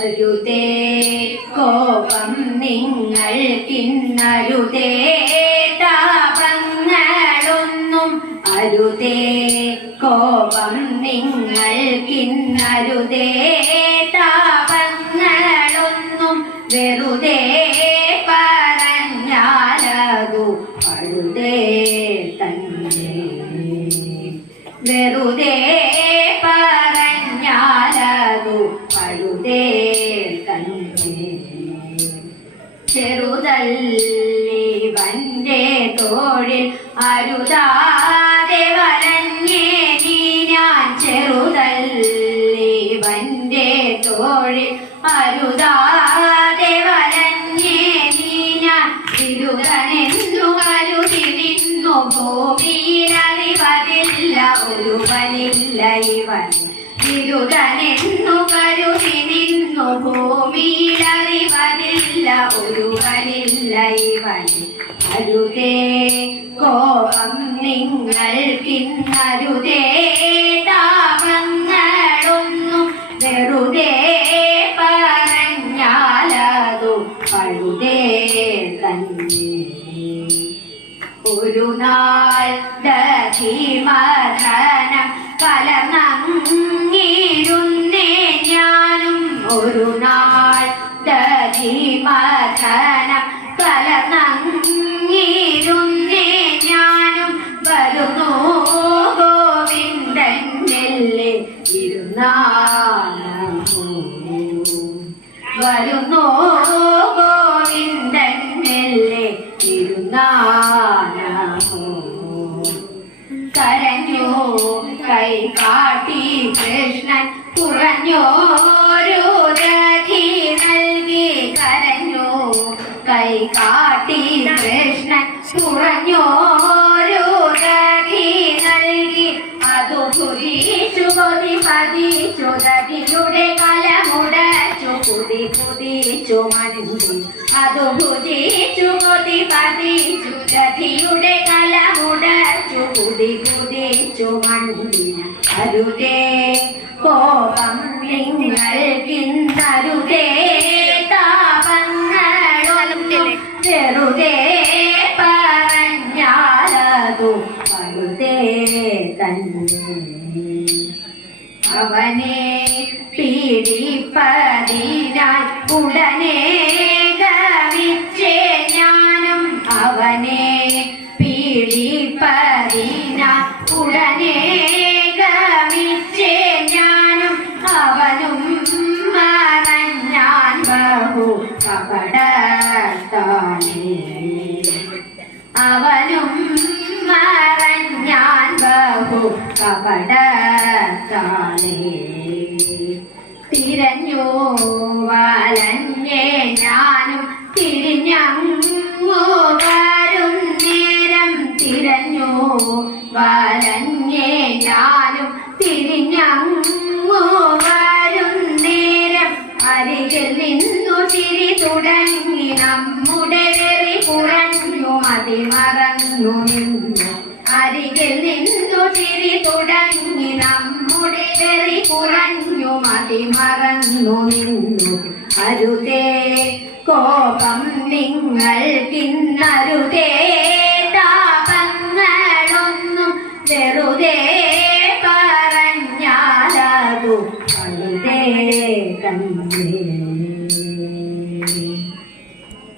അരുതേ കോപം നിങ്ങൾക്കിന്നരുതേ താപങ്ങളൊന്നും അരുതേ കോപം നിങ്ങൾക്കിന്നരുതേ താപങ്ങളൊന്നും വെറുതെ പറഞ്ഞാലതു പഴുതേ തന്നെ വെറുതെ പറഞ്ഞാലതു പഴുതേ തന്നെ ചെറുതല്ലിവന്റെ തോഴിൽ അരുതാതെ വലഞ്ഞേ നീ ഞാൻ ചെറുതല്ലിവന്റെ തോഴിൽ അരുതാതെ വലഞ്ഞേ നീ ഞാൻ തിരുതനെന്നു കരുതി നിന്നു ഭൂമിയിലറിവതില്ല ഒരുവനില്ല ഇവൻ തിരുതനെന്നു കരുതി നിന്നു ഭൂമിയിലറിവതില്ല ഒരുവനില്ല ഇവൻ അരുതേ കോപം നിങ്ങൾക്കിന്നരുതേ താപങ്ങളൊന്നും വെറുതെ പറഞ്ഞാലതു പഴുതേ തന്നെ ഒരു നാൾ ദധിമധനം കലർന്നങ്ങിരുന്നേ ഞാനും ഒരു നാൾ ദധിമധനം കലർന്നങ്ങിരുന്നേ ഞാനും വരുന്നു ഗോവിന്ദനിലെ ഇരുന്നാനോ വരുന്നു ഗോവിന്ദനിലെ ഇരുന്നാനോ കരഞ്ഞു കൈ കാട്ടി കൃഷ്ണൻ കുറഞ്ഞോരു ദധി നൽകി കരഞ്ഞു കൈ കാട്ടി കൃഷ്ണൻ കുറഞ്ഞോരു ദധി നൽകി അതു ഭുജിച്ചു കൊതി പതിച്ചു ദധിയുടെ കലമുടച്ചു കുതി കുതിച്ചു മനുതി അതു ഭുജിച്ചു കൊതി പതിച്ചു ദധിയുടെ കലമുടച്ചു കുതി കുതിച്ചു മനുതിന അരുതേ കോപം നിങ്ങൾക്കിന്നരുതേ താപങ്ങളൊന്നും വെറുതെ പറഞ്ഞാലതു പഴുതേ തന്നെ അവനെ പീഡിപ്പതിനായി ഉടനെ ഗമിച്ചേ ഞാനും അവനെ പീഡിപ്പതിനായി ഉടനെ ഗമിച്ചേ ഞാനും അവനും മറഞ്ഞാൻ ബഹു കപടത്താനേ അവനും മറഞ്ഞാൻ ബഹു കപടത്താനേ തിരഞ്ഞു വലഞ്ഞേ ഞാനും തിരിഞ്ഞങ്ങു വരും നേരം തിരഞ്ഞു വലഞ്ഞേ ഞാനും തിരിഞ്ഞങ്ങു വരും നേരം അരികിൽ നിന്നു ചിരി തുടങ്ങി നമ്മുടെ വെറി കുറഞ്ഞു മതിമറന്നു നിന്നു അരികിൽ നിന്നു ചിരി തുടങ്ങി നമ്മുടെ വെറി കുറഞ്ഞു മതിമറന്നു നിന്നു അരുതേ കോപം നിങ്ങൾക്കിന്നരുതേ താപങ്ങളൊന്നും വെറുതെ പറഞ്ഞാലതു പഴുതേ തന്നെ